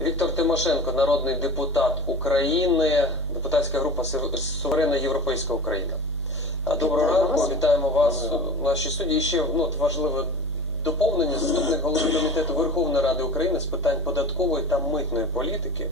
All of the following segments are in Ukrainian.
Віктор Тимошенко, народний депутат України, депутатська група Суверенна Європейська Україна. Доброго ранку, вітаємо вас в нашій студії. І ще ну, важливе доповнення заступник голови комітету Верховної Ради України з питань податкової та митної політики.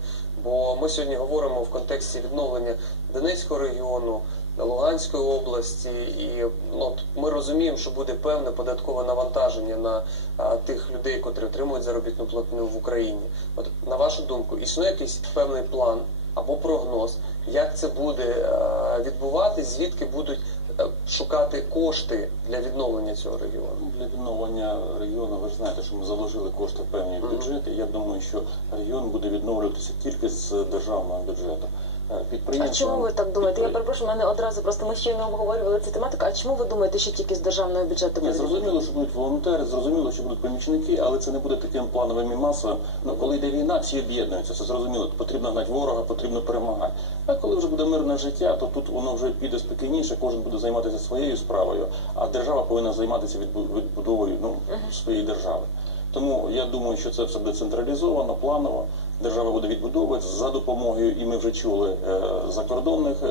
Бо ми сьогодні говоримо в контексті відновлення Донецького регіону. Луганської області, і ну, ми розуміємо, що буде певне податкове навантаження на а, тих людей, котрі отримують заробітну платню в Україні. От на вашу думку, існує якийсь певний план або прогноз, як це буде а, відбуватись, звідки будуть шукати кошти для відновлення цього регіону? Ну, Для відновлення регіону ви ж знаєте, що ми заложили кошти в певні бюджети. Я думаю, що регіон буде відновлюватися тільки з державного бюджету. Е, А чому ви так думаєте? Я перепрошую, мене одразу просто ми щойно обговорювали цю тематику. А чому ви думаєте, що тільки з державного бюджету буде? зрозуміло, що будуть волонтери, зрозуміло, що будуть помічники, але це не буде таким плановим і масовим. Ну коли йде війна, всі об'єднуються. Це зрозуміло. Потрібно гнати ворога, потрібно перемагати. А коли вже буде мирне життя, то тут воно вже піде спокійніше, кожен буде займатися своєю справою, а держава повинна займатися відбу- відбудовою ну, своєї держави. Тому я думаю, що це все буде централізовано, планово. Держава буде відбудовуватися за допомогою, і ми вже чули е, закордонних е,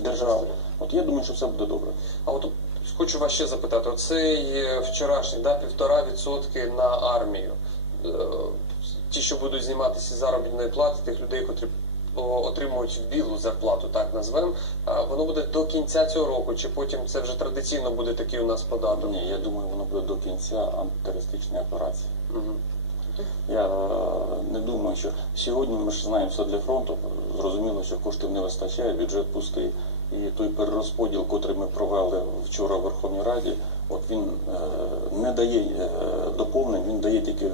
держав. От я думаю, що все буде добре. А от хочу вас ще запитати: оцей е, вчорашній да, півтора відсотки на армію. Ті, що будуть зніматися заробітної плати, тих людей, котрі отримують в білу зарплату, так назвемо, воно буде до кінця цього року, чи потім це вже традиційно буде такий у нас податок? Ні, я думаю, воно буде до кінця антитерористичної операції. Мгм. Я е, не думаю, що сьогодні ми ж знаємо все для фронту. Зрозуміло, що коштів не вистачає, бюджет пустий. І той перерозподіл, котрий ми провели вчора в Верховній Раді, от він е, не дає е, доповнень, він дає тільки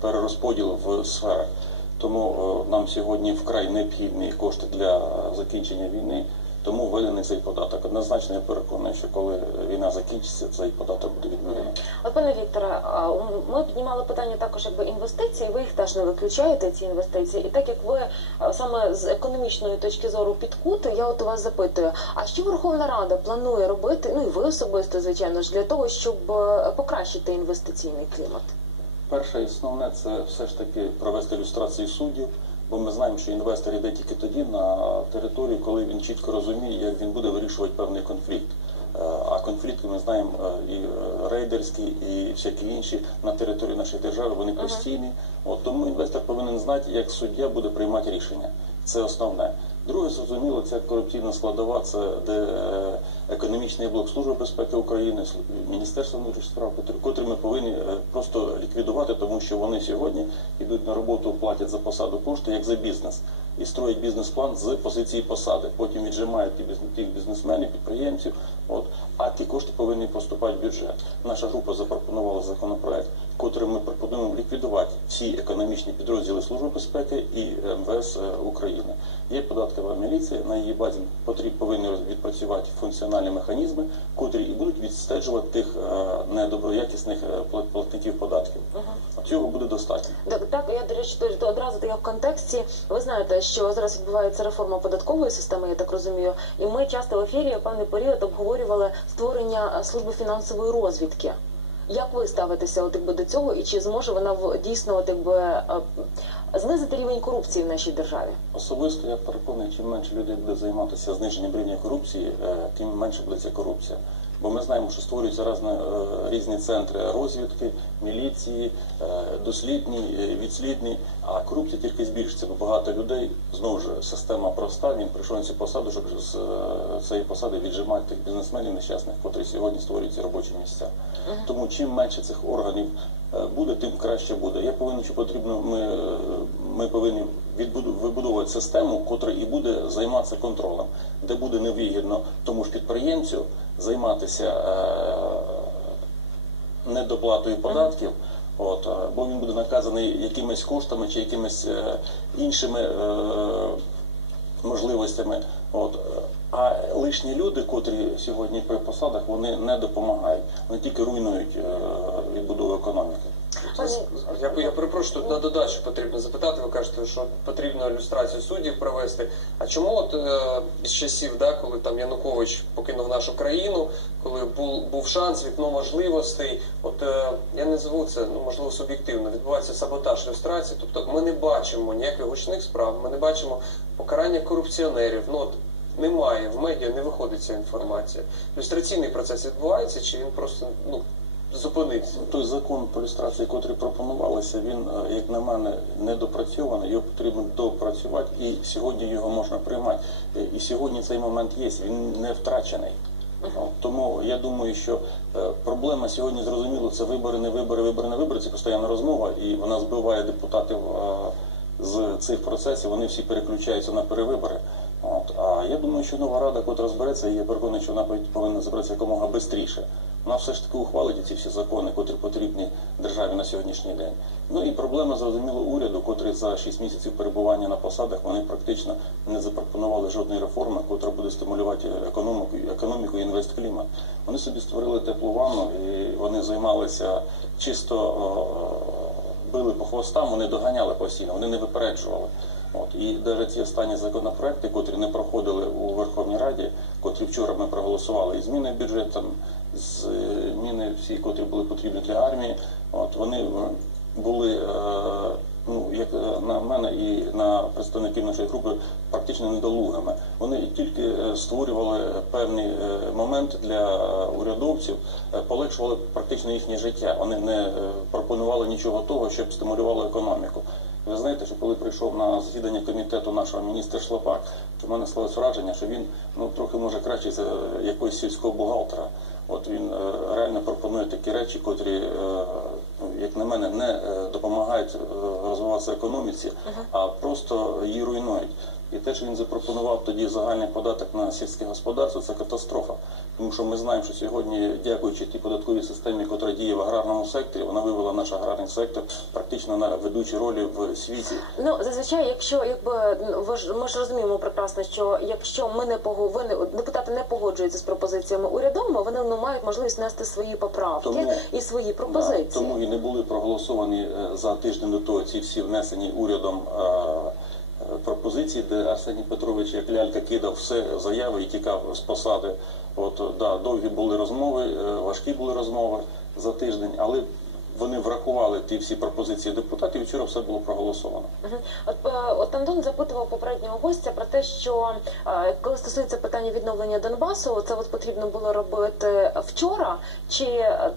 перерозподіл в сферах. Тому е, нам сьогодні вкрай необхідні кошти для закінчення війни. Тому введений цей податок. Однозначно я переконаний, що коли війна закінчиться, цей податок буде відмінений. От пане Вікторе, ми піднімали питання також якби інвестицій. Ви їх теж не виключаєте ці інвестиції. І так як ви саме з економічної точки зору підкути, я от вас запитую: а що Верховна Рада планує робити? Ну і ви особисто, звичайно ж, для того, щоб е, покращити інвестиційний клімат? Перше і основне це все ж таки провести люстрацію суддів, бо ми знаємо, що інвестор йде тільки тоді на територію, коли він чітко розуміє, як він буде вирішувати певний конфлікт. Е, А конфлікти ми знаємо е, і е, рейдерські, і всякі інші на території нашої держави вони постійні. От тому інвестор повинен знати, як суддя буде приймати рішення. Це основне. Друге, зрозуміло, ця корупційна складова, це де е, економічний блок Служби безпеки України, Міністерство внутрішніх справ, котрі ми повинні е, просто ліквідувати, тому що вони сьогодні йдуть на роботу, платять за посаду кошти як за бізнес і строять бізнес-план з позиції посади. Потім віджимають тих бізнесменів, підприємців. От а ті кошти повинні поступати в бюджет. Наша група запропонувала законопроект, котрим ми пропонуємо ліквідувати всі економічні підрозділи Служби безпеки і МВС е, України. Є податкова міліція, на її базі потрібно повинні відпрацювати функціональні механізми, котрі і будуть відстежувати тих е, недоброякісних е, платників податків. Цього буде достатньо. Так, так, я до речі, то- одразу так в контексті. Ви знаєте, що зараз відбувається реформа податкової системи, я так розумію, і ми часто в ефірі певний період обговорювали створення е, служби фінансової розвідки. Як ви ставитеся от, якби, до цього, і чи зможе вона дійсно от, якби, е, знизити рівень корупції в нашій державі? Особисто я переконаний, чим менше людей буде займатися зниженням рівня корупції, е, тим менше буде ця корупція. Бо ми знаємо, що створюються різні, різні центри розвідки, міліції, дослідні, відслідні, а корупція тільки збільшиться, бо багато людей знову ж система проста. Він прийшов на цю посаду, щоб з е, цієї посади віджимати тих бізнесменів нещасних, котрі сьогодні створюють ці робочі місця. Тому чим менше цих органів е, буде, тим краще буде. Я повинен, що потрібно, ми, е, ми повинні відбуду- вибудовувати систему, котра і буде займатися контролем, де буде невигідно тому ж підприємцю займатися е, недоплатою податків. От, е, бо він буде наказаний якимись коштами чи якимись е, іншими е, можливостями. От. е, А лишні люди, котрі сьогодні при посадах, вони не допомагають, вони тільки руйнують е, відбудову економіки. Пані- Я, я перепрошую, тут на додачу потрібно запитати. Ви кажете, що потрібно ілюстрацію суддів провести. А чому от е, з часів, да, коли там Янукович покинув нашу країну, коли був, був шанс, вікно можливостей, от е, я не зву це, ну можливо, суб'єктивно, відбувається саботаж люстрації. Тобто ми не бачимо ніяких гучних справ, ми не бачимо покарання корупціонерів. Ну от немає в медіа, не виходить ця інформація. Люстраційний процес відбувається, чи він просто ну зупинився? Той закон по люстрації, який пропонувалися, він, е, як на мене, недопрацьований. Його потрібно допрацювати, і сьогодні його можна приймати. Е, І сьогодні цей момент є, він не втрачений. Тому я думаю, що е, проблема сьогодні зрозуміло, це вибори, не вибори, вибори, не вибори. Це постійна розмова, і вона збиває депутатів з цих процесів. Вони всі переключаються на перевибори. От. А я думаю, що нова рада, яка розбереться, і я переконаний, що вона повинна збиратися якомога швидше. Вона все ж таки ухвалить ці всі закони, котрі потрібні державі на сьогоднішній день. Ну і проблема зрозуміло уряду, котрий за 6 місяців перебування на посадах вони практично не запропонували жодної реформи, котра буде стимулювати економіку, економіку і інвестклімат. Вони собі створили теплу ванну і вони займалися чисто били по хвостам, вони доганяли постійно, вони не випереджували. От і навіть ці останні законопроекти, котрі не проходили у Верховній Раді, котрі вчора ми проголосували, і зміни в бюджет, там, зміни всі, котрі були потрібні для армії, от вони е, були, е, ну як е, на мене і на представників нашої групи, практично недолугими. Вони тільки е, створювали певний е, момент для е, урядовців, е, полегшували практично їхнє життя. Вони не е, пропонували нічого того, щоб стимулювало економіку. Ви знаєте, що коли прийшов на засідання комітету нашого міністра Шлапак, то в мене склалось враження, що він ну трохи може краще за якогось сільського бухгалтера. От він е, реально пропонує такі речі, котрі, е, ну, як на мене, не е, допомагають розвиватися економіці, а просто її руйнують. І те, що він запропонував тоді загальний податок на сільське господарство, це катастрофа. Тому що ми знаємо, що сьогодні, дякуючи тій податковій системі, яка діє в аграрному секторі, вона вивела наш аграрний сектор практично на ведучі ролі в світі. Ну зазвичай, якщо якби ну, ми ж розуміємо прекрасно, що якщо ми не пого- ви депутати не погоджуються з пропозиціями урядом, вони ну, мають можливість внести свої поправки Тому- і свої пропозиції. Да, тому і не були проголосовані е, за тиждень до того ці всі внесені урядом е, пропозиції, де Арсеній Петрович як лялька кидав все заяви і тікав з посади. От да, довгі були розмови, е, важкі були розмови за тиждень, але вони врахували ті всі пропозиції депутатів. і Вчора все було проголосовано. Мгм. От, е, от Антон запитував попереднього гостя про те, що е, коли стосується питання відновлення Донбасу, це от потрібно було робити вчора, чи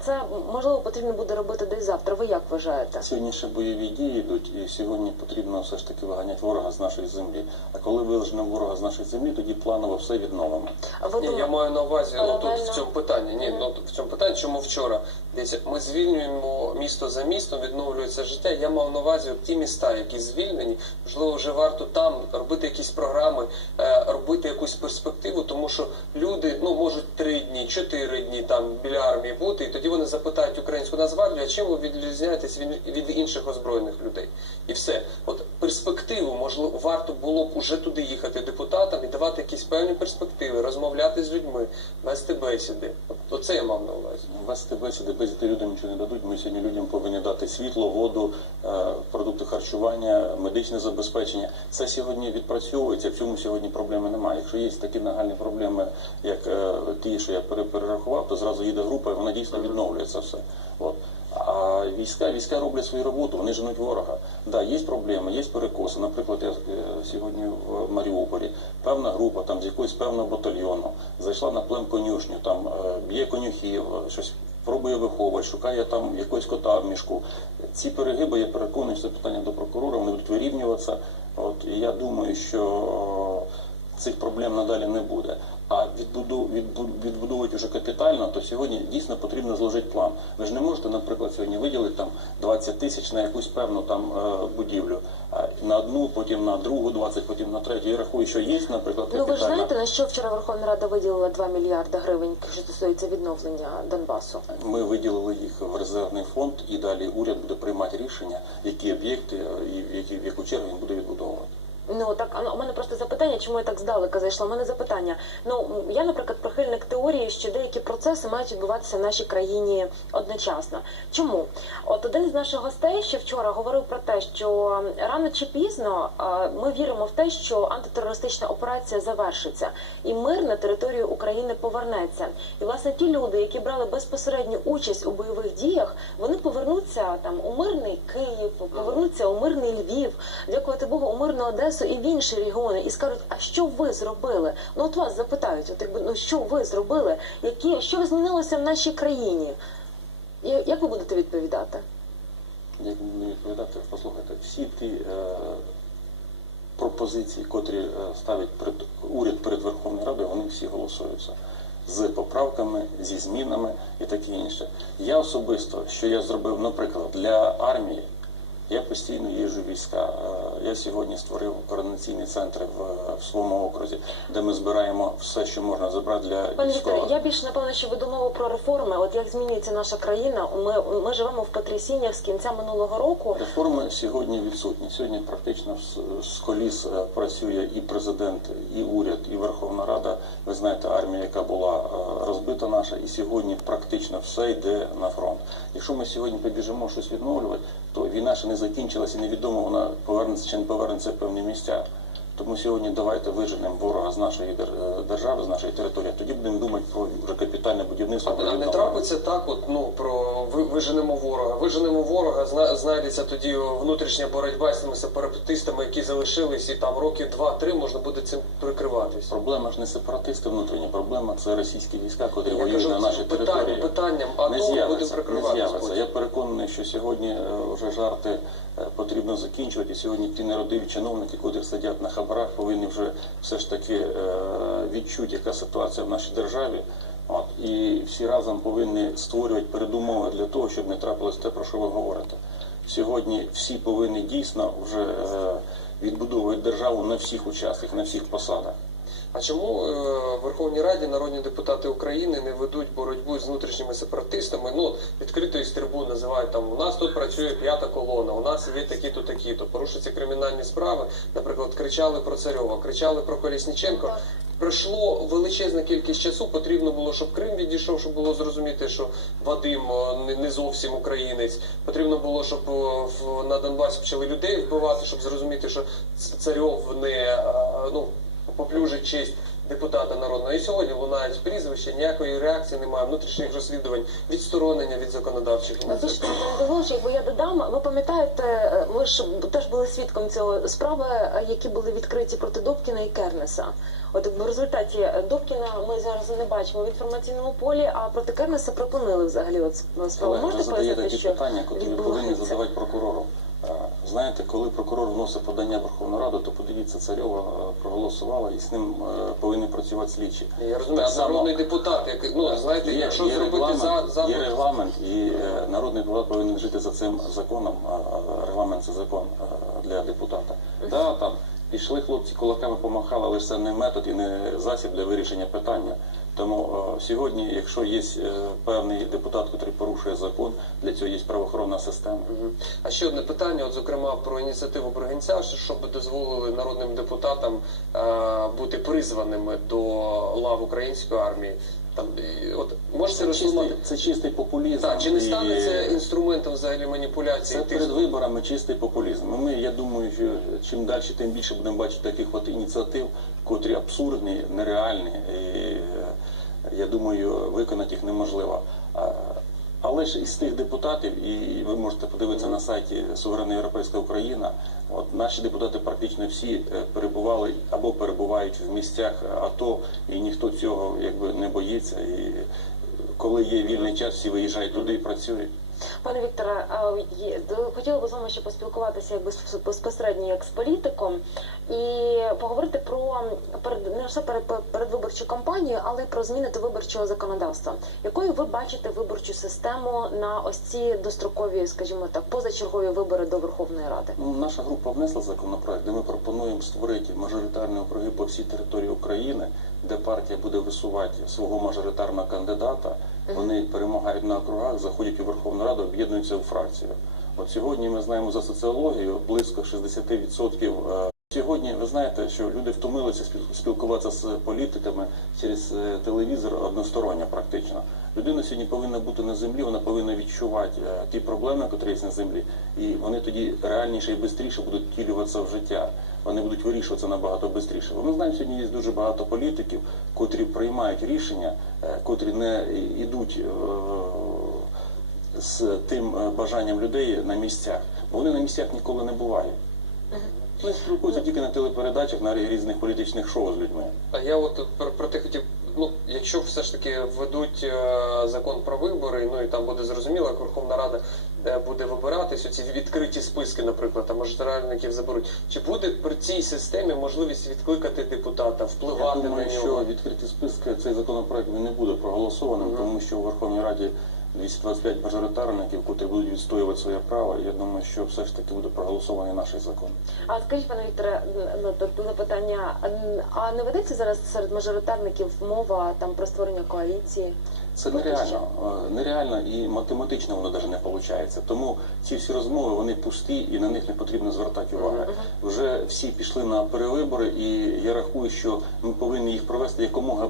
це можливо потрібно буде робити десь завтра? Ви як вважаєте? Сьогодні ще бойові дії йдуть, і сьогодні потрібно все ж таки виганяти ворога з нашої землі. А коли виженемо ворога з нашої землі, тоді планово все відновимо. Ви Ні, я маю на увазі ну, тут в цьому питанні. Ні, ну в цьому питанні, чому вчора? Дивіться, ми звільнюємо місто за містом, відновлюється життя. Я мав на увазі от ті міста, які звільнені. Можливо, вже варто там робити якісь програми, е, робити якусь перспективу, тому що люди ну можуть три дні, чотири дні там біля армії бути, і тоді вони запитають українську Нацгвардію, а чим ви відрізняєтесь від, від інших озброєних людей? І все. От перспективу, можливо, варто було б уже туди їхати депутатам і давати якісь певні перспективи, розмовляти з людьми, вести бесіди. От, оце я мав на увазі. Вести бесіди, бесіди людям нічого не дадуть. Ми сьогодні людям повинні дати світло, воду, е, продукти харчування, медичне забезпечення. Це сьогодні відпрацьовується. В цьому сьогодні проблеми немає. Якщо є такі нагальні проблеми, як е, ті, що я перерахував, то зразу їде група і вона дійсно відновлюється все. От. А війська, війська роблять свою роботу, вони женуть ворога. Да, є проблеми, є перекоси. Наприклад, я е, сьогодні в Маріуполі певна група там з якогось певного батальйону зайшла на плем конюшню, там б'є конюхів, щось пробує виховувати, шукає там якогось кота в мішку. Ці перегиби, я переконаний, це питання до прокурора, вони будуть вирівнюватися. От і я думаю, що цих проблем надалі не буде. А відбудовувати вже капітально, то сьогодні дійсно потрібно зложити план. Ви ж не можете, наприклад, сьогодні виділити там 20 тисяч на якусь певну там е, будівлю, на одну, потім на другу 20, потім на третю. Я рахую, що є, наприклад, ну ви ж знаєте на що вчора Верховна Рада виділила 2 мільярди гривень, що стосується відновлення Донбасу? Ми виділили їх в резервний фонд, і далі уряд буде приймати рішення, які об'єкти е, і в яку чергу він буде відбудовувати. Ну так, а, ну, у мене просто запитання, чому я так здалека зайшла. У мене запитання. Ну я, наприклад, прихильник теорії, що деякі процеси мають відбуватися в нашій країні одночасно. Чому? От один з наших гостей ще вчора говорив про те, що рано чи пізно ми віримо в те, що антитерористична операція завершиться, і мир на територію України повернеться. І власне ті люди, які брали безпосередню участь у бойових діях, вони повернуться там у мирний Київ, повернуться у мирний Львів, дякувати Богу, у мирну Одесу і в інші регіони, і скажуть, а що ви зробили? Ну от вас запитають, от якби ну що ви зробили? Які що змінилося в нашій країні? Як ви будете відповідати? Як мені відповідати, послухайте, всі ті е, пропозиції, котрі е, ставить перед, уряд перед Верховною Радою, вони всі голосуються з поправками, зі змінами і таке інше. Я особисто, що я зробив, наприклад, для армії, я постійно їжджу війська. Е, Я сьогодні створив координаційний центр в, своєму окрузі, де ми збираємо все, що можна забрати для Пане Вікторе, військових. я більше напевно, що веду мову про реформи. От як змінюється наша країна? Ми, ми живемо в потрясіннях з кінця минулого року. Реформи сьогодні відсутні. Сьогодні практично з, з коліс е, працює і президент, і уряд, і Верховна Рада. Ви знаєте, армія, яка була е, розбита наша, і сьогодні практично все йде на фронт. Якщо ми сьогодні побіжимо щось відновлювати, то війна ще не закінчилась закінчилася, невідомо вона повернеться чи не повернеться в певні місця. Тому сьогодні давайте виженемо ворога з нашої е, держави, з нашої території. Тоді будемо думати про вже капітальне будівництво. А не трапиться так, от ну про виженемо ворога. Виженемо ворога, зна- знайдеться тоді внутрішня боротьба з тими сепаратистами, які залишились, і там років два-три можна буде цим прикриватись. Проблема ж не сепаратисти внутрішні, проблема це російські війська, котрі воюють на нашій питання, території. питанням, а не будемо з'явиться, не з'явиться. Я переконаний, що сьогодні е, вже жарти е, потрібно закінчувати. Сьогодні ті народиві чиновники, котрі сидять на хабарах, повинні вже все ж таки е, відчути, яка ситуація в нашій державі. От, і всі разом повинні створювати передумови для того, щоб не трапилось те, про що ви говорите. Сьогодні всі повинні дійсно вже е, відбудовувати державу на всіх участках, на всіх посадах. А чому е, в Верховній Раді народні депутати України не ведуть боротьбу з внутрішніми сепаратистами? Ну відкрито із трибун називають там у нас тут працює п'ята колона, у нас є такі-то, такі-то. Порушуються кримінальні справи. Наприклад, кричали про Царьова, кричали про Колісніченко. Пройшло величезна кількість часу. Потрібно було, щоб Крим відійшов, щоб було зрозуміти, що Вадим е, не- зовсім українець. Потрібно було, щоб е, на Донбасі почали людей вбивати, щоб зрозуміти, що Царьов не ну поплюжить честь депутата народного. І сьогодні лунають прізвища, ніякої реакції немає, внутрішніх розслідувань, відсторонення від законодавчих Більше ініціатив. не я додам, ви пам'ятаєте, ви ж теж були свідком цього справи, які були відкриті проти Добкіна і Кернеса. От в результаті Добкіна ми зараз не бачимо в інформаційному полі, а проти Кернеса припинили взагалі от справу. Можете пояснити, що питання, які ви повинні задавати прокурору. Знаєте, коли прокурор вносить подання в Верховну Раду, то подивіться, Царьова е, проголосувала і з ним е, повинні працювати слідчі. Я розумію, само- народний депутат, який ну знаєте, є, якщо є зробити регламент, за за є регламент, і е, народний депутат повинен жити за цим законом. Регламент це закон для депутата. Да, там пішли хлопці, кулаками помахали, але ж це не метод і не засіб для вирішення питання. Тому е, сьогодні, якщо є е, певний депутат, який порушує закон, для цього є правоохоронна система. А ще одне питання, от зокрема про ініціативу Бригінця, що- щоб дозволили народним депутатам е, бути призваними до лав української армії. Там і, от можете Це чистий, розуміти, це чистий популізм. так чи не і- це інструментом взагалі маніпуляції? Це перед виборами чистий популізм. Ну, Ми, я думаю, що чим далі, тим більше будемо бачити таких от ініціатив, котрі абсурдні, нереальні. І, е, я думаю, виконати їх неможливо. Але ж із тих депутатів, і ви можете подивитися на сайті Суверенна Європейська Україна, от наші депутати практично всі е, перебували або перебувають в місцях АТО, і ніхто цього якби не боїться. І коли є вільний час, всі виїжджають туди і працюють. Пане Вікторе, д- хотіла би з вами ще поспілкуватися як без- безпосередньо як з політиком і поговорити про перед не лише перед передвиборчу кампанію, але й про зміни до виборчого законодавства. Якою ви бачите виборчу систему на ось ці дострокові, скажімо так, позачергові вибори до Верховної Ради? Ну, наша група внесла законопроект, де ми пропонуємо створити мажоритарні округи по всій території України, де партія буде висувати свого мажоритарного кандидата. Вони перемагають на округах, заходять у Верховну Раду, об'єднуються у фракцію. От сьогодні ми знаємо за соціологію близько 60% е, Сьогодні ви знаєте, що люди втомилися спіл- спілкуватися з політиками через е, телевізор односторонньо практично. Людина сьогодні повинна бути на землі, вона повинна відчувати е, ті проблеми, які є на землі, і вони тоді реальніше і швидше будуть втілюватися в життя. Вони будуть вирішуватися набагато швидше. Ми знаємо, сьогодні є дуже багато політиків, котрі приймають рішення, е, котрі не йдуть з тим бажанням людей на місцях. Бо вони на місцях ніколи не бувають. Вони спілкуються тільки на телепередачах, на різних політичних шоу з людьми. А я от про, про те хотів. Ну, якщо все ж таки введуть е, закон про вибори, ну і там буде зрозуміло, як Верховна Рада е, буде вибиратись, оці відкриті списки, наприклад, там мажоритарників заберуть. Чи буде при цій системі можливість відкликати депутата, Я впливати думаю, на що нього? відкриті списки цей законопроект не буде проголосованим, Мгм. тому що у Верховній Раді 225 мажоритарників, котрі будуть відстоювати своє право. Я думаю, що все ж таки буде проголосований наш закон. А скажіть, пане Вікторе, ну запитання: а не ведеться зараз серед мажоритарників мова там про створення коаліції? Це нереально, е, нереально і математично воно навіть не виходить. Тому ці всі розмови вони пусті і на них не потрібно звертати увагу. Вже всі пішли на перевибори, і я рахую, що ми повинні їх провести якомога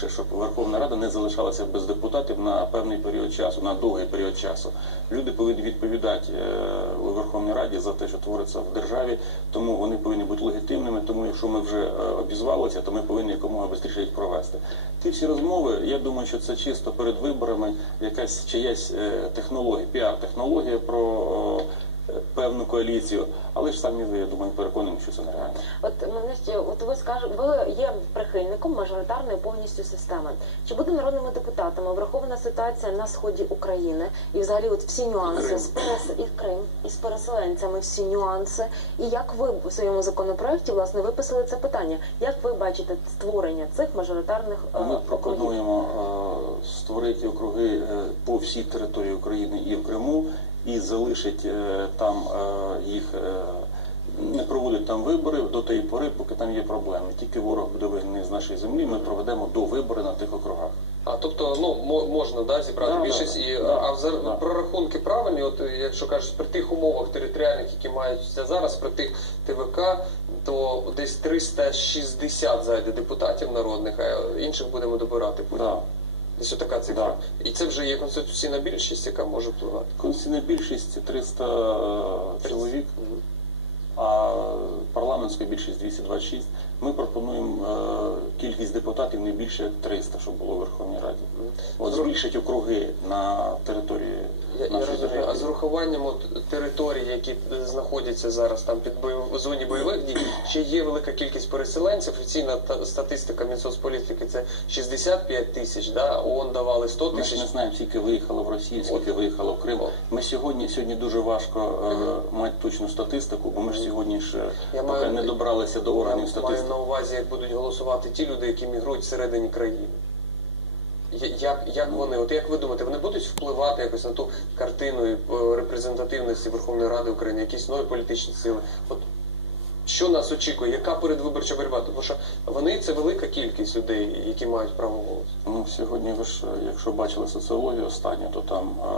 швидше, щоб Верховна Рада не залишалася без депутатів на певний період часу, на довгий період часу. Люди повинні відповідати е, у Верховній Раді за те, що твориться в державі, тому вони повинні бути легітимними. Тому, якщо ми вже е, обізвалися, то ми повинні якомога швидше їх провести. Ті всі розмови, я думаю, що це чисто перед виборами якась чиясь е, технологія, піар-технологія про е, певну коаліцію. Але ж самі ви, я думаю, переконані, що це нереально. От мене ще, от ви скажете, ви є прихильником мажоритарної повністю системи. Чи буде народними депутатами врахована ситуація на сході України і взагалі от всі нюанси Крим. з перес... і Крим, і з переселенцями всі нюанси? І як ви в своєму законопроекті власне виписали це питання? Як ви бачите створення цих мажоритарних е, Ми пропонуємо створити округи е, по всій території України і в Криму, і залишить е, там е, їх. Не проводить там вибори до тієї пори, поки там є проблеми. Тільки ворог буде вигнаний з нашої землі. Ми проведемо до вибори на тих округах. А тобто, ну мо- можна да, зібрати Да, більшість да, і да, а за да. прорахунки правильні. От якщо кажуть, при тих умовах територіальних, які маються зараз, при тих ТВК, то десь 360 зайде депутатів народних, а інших будемо добирати. потім. Да. Десь отака цифра. І це вже є конституційна більшість, яка може впливати. Конституційна більшість 300 чоловік, а парламентська більшість 226. Ми пропонуємо е, кількість депутатів не більше як 300, щоб було в Верховній Раді. От збільшить округи на території Я, я нашої розумію. А держави. з урахуванням от територій, які знаходяться зараз там під бойов... в зоні бойових дій, ще є велика кількість переселенців. Офіційна та- статистика Мінсоцполітики це 65 тисяч. Да? ООН давали 100 Ми ж тисяч. не знаємо, скільки виїхало в Росію, скільки виїхало в Крим. Ми сьогодні сьогодні дуже важко е, мати точну статистику, бо ми ж сьогодні ж Я поки маю- не добралися до Я органів маю статистики. На увазі, як будуть голосувати ті люди, які мігрують всередині країни. Як, як вони, от як ви думаєте, вони будуть впливати якось на ту картину е, репрезентативності Верховної Ради України, якісь нові політичні сили? От що нас очікує? Яка передвиборча боротьба? Тому що вони це велика кількість людей, які мають право голосу. Ну, сьогодні ви ж, е, якщо бачили соціологію останню, то там е,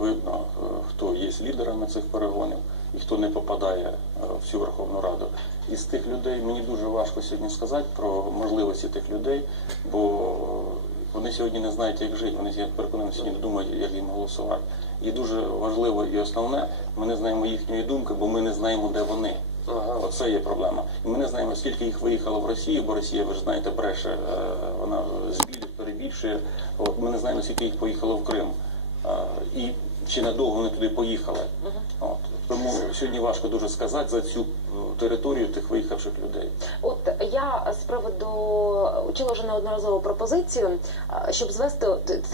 видно, е, хто є лідерами цих перегонів і хто не попадає е, в цю Верховну Раду. Із тих людей мені дуже важко сьогодні сказати про можливості тих людей, бо вони сьогодні не знають, як жити. Вони я переконаний, сьогодні не думають, як їм голосувати. І дуже важливо і основне, ми не знаємо їхньої думки, бо ми не знаємо, де вони. Ага. Оце є проблема. І ми не знаємо, скільки їх виїхало в Росію, бо Росія, ви ж знаєте, бреше, е, вона збілить, перебільшує. От ми не знаємо, скільки їх поїхало в Крим. Е, І чи надовго вони туди поїхали. От. Тому сьогодні важко дуже сказати за цю територію тих виїхавших людей. От я з приводу чула вже неодноразову пропозицію, щоб звести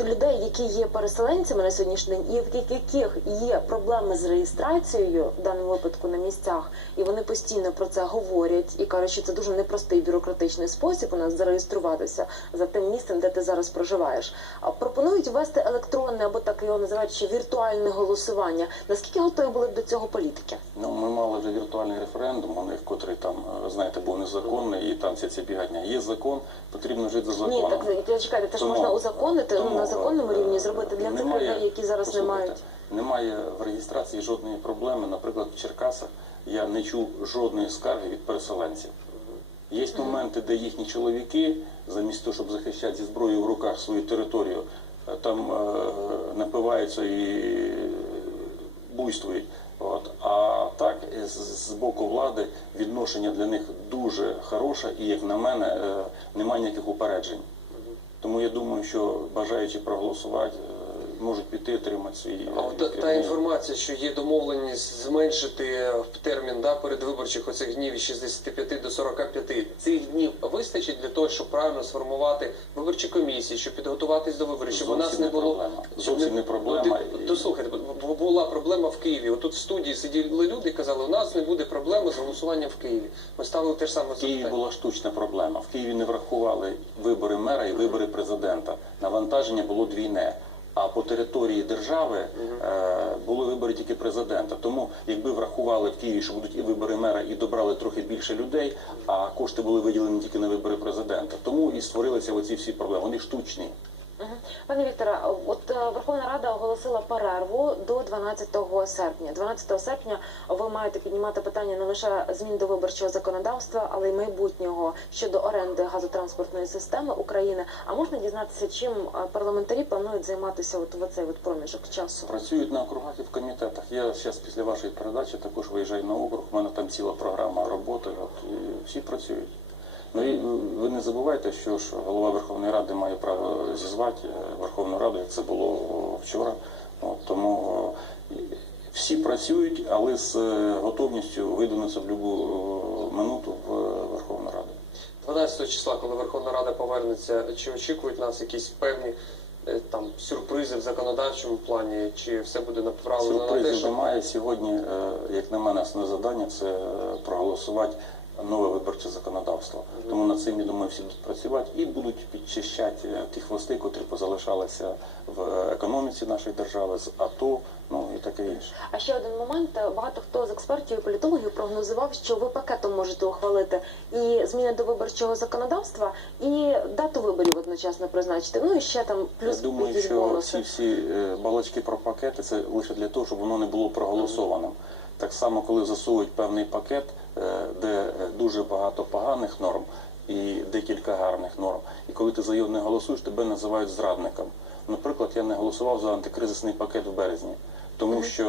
людей, які є переселенцями на сьогоднішній день, і в яких є проблеми з реєстрацією в даному випадку на місцях, і вони постійно про це говорять і кажуть, що це дуже непростий бюрократичний спосіб у нас зареєструватися за тим місцем, де ти зараз проживаєш. Пропонують ввести електронне або так його називають ще віртуальне голосування. Наскільки готові були б до цього політики? Ну, ми мали вже віртуальний референдум, у них, котрий там, е, знаєте, був незаконний, і там вся ця бігання. Є закон, потрібно жити за Ні, так я чекайте, це ж можна узаконити ну, тому, на законному е, рівні зробити для цих немає- людей, які зараз не мають. Немає в реєстрації жодної проблеми. Наприклад, в Черкасах я не чув жодної скарги від переселенців. Є моменти, де їхні чоловіки, замість того, щоб захищати зі зброєю в руках свою територію, е, там е, напиваються і буйствують. От. А так, з, з боку влади відношення для них дуже хороше, і, як на мене, е, немає ніяких упереджень. Тому я думаю, що бажаючи проголосувати, е, можуть піти отримати свої. А от та, та інформація, що є домовленість зменшити термін да, передвиборчих оцих днів із 65 до 45, цих днів вистачить для того, щоб правильно сформувати виборчі комісії, щоб підготуватись до виборів, щоб у нас не було проблема. Зовсім не проблема. То слухайте, бо була проблема в Києві. Отут в студії сиділи люди і казали, у нас не буде проблеми з голосуванням в Києві. Ми ставили те ж саме В Києві була штучна проблема. В Києві не врахували вибори мера і вибори президента. Навантаження було двійне. А по території держави е, були вибори тільки президента. Тому якби врахували в Києві, що будуть і вибори мера, і добрали трохи більше людей, а кошти були виділені тільки на вибори президента. Тому і створилися оці всі проблеми. Вони штучні. Пане Вікторе, от е, Верховна Рада оголосила перерву до 12 серпня. 12 серпня ви маєте піднімати питання не лише змін до виборчого законодавства, але й майбутнього щодо оренди газотранспортної системи України. А можна дізнатися, чим е, парламентарі планують займатися от в цей от проміжок часу? Працюють на округах і в комітетах. Я зараз після вашої передачі також виїжджаю на округ. У мене там ціла програма роботи. От і всі працюють. Ну і ви не забувайте, що ж голова Верховної Ради має право зізвати е, Верховну Раду, як це було вчора. От, тому е, всі працюють, але з е, готовністю видвинутися в будь-яку минуту в Верховну Раду. 12 числа, коли Верховна Рада повернеться, чи очікують нас якісь певні е, там сюрпризи в законодавчому плані, чи все буде направлено на те, Сюрпризів що немає. Сьогодні, е, як на мене, основне завдання це е, проголосувати нове виборче законодавство. Тому над цим, я думаю, всі будуть працювати і будуть підчищати е, ті хвости, котрі позалишалися в е, економіці нашої держави, з АТО, ну і таке інше. А ще один момент. Багато хто з експертів і політологів прогнозував, що ви пакетом можете ухвалити і зміни до виборчого законодавства, і дату виборів одночасно призначити. Ну і ще там плюс Я думаю, що бонуси. всі е, балачки про пакети це лише для того, щоб воно не було проголосованим. Так само, коли засовують певний пакет, де е, дуже багато поганих норм і декілька гарних норм. І коли ти за його не голосуєш, тебе називають зрадником. Наприклад, я не голосував за антикризисний пакет в березні. Тому що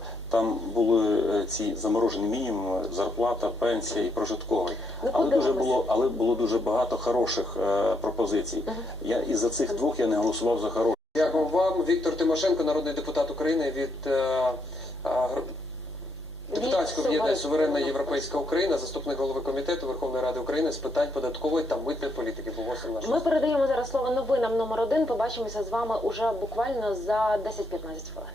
е, там були е, ці заморожені мінімуми, зарплата, пенсія і прожитковий. Ну, Але дуже було, але було дуже багато хороших е, пропозицій. Я із за цих двох я не голосував за хороші. Дякую вам, Віктор Тимошенко, народний депутат України від е, е, гр- об'єднання Суверенна Європейська Україна, заступник голови комітету Верховної Ради України з питань податкової та митної політики. Був Ми передаємо зараз слово новинам номер один. Побачимося з вами уже буквально за 10-15 хвилин.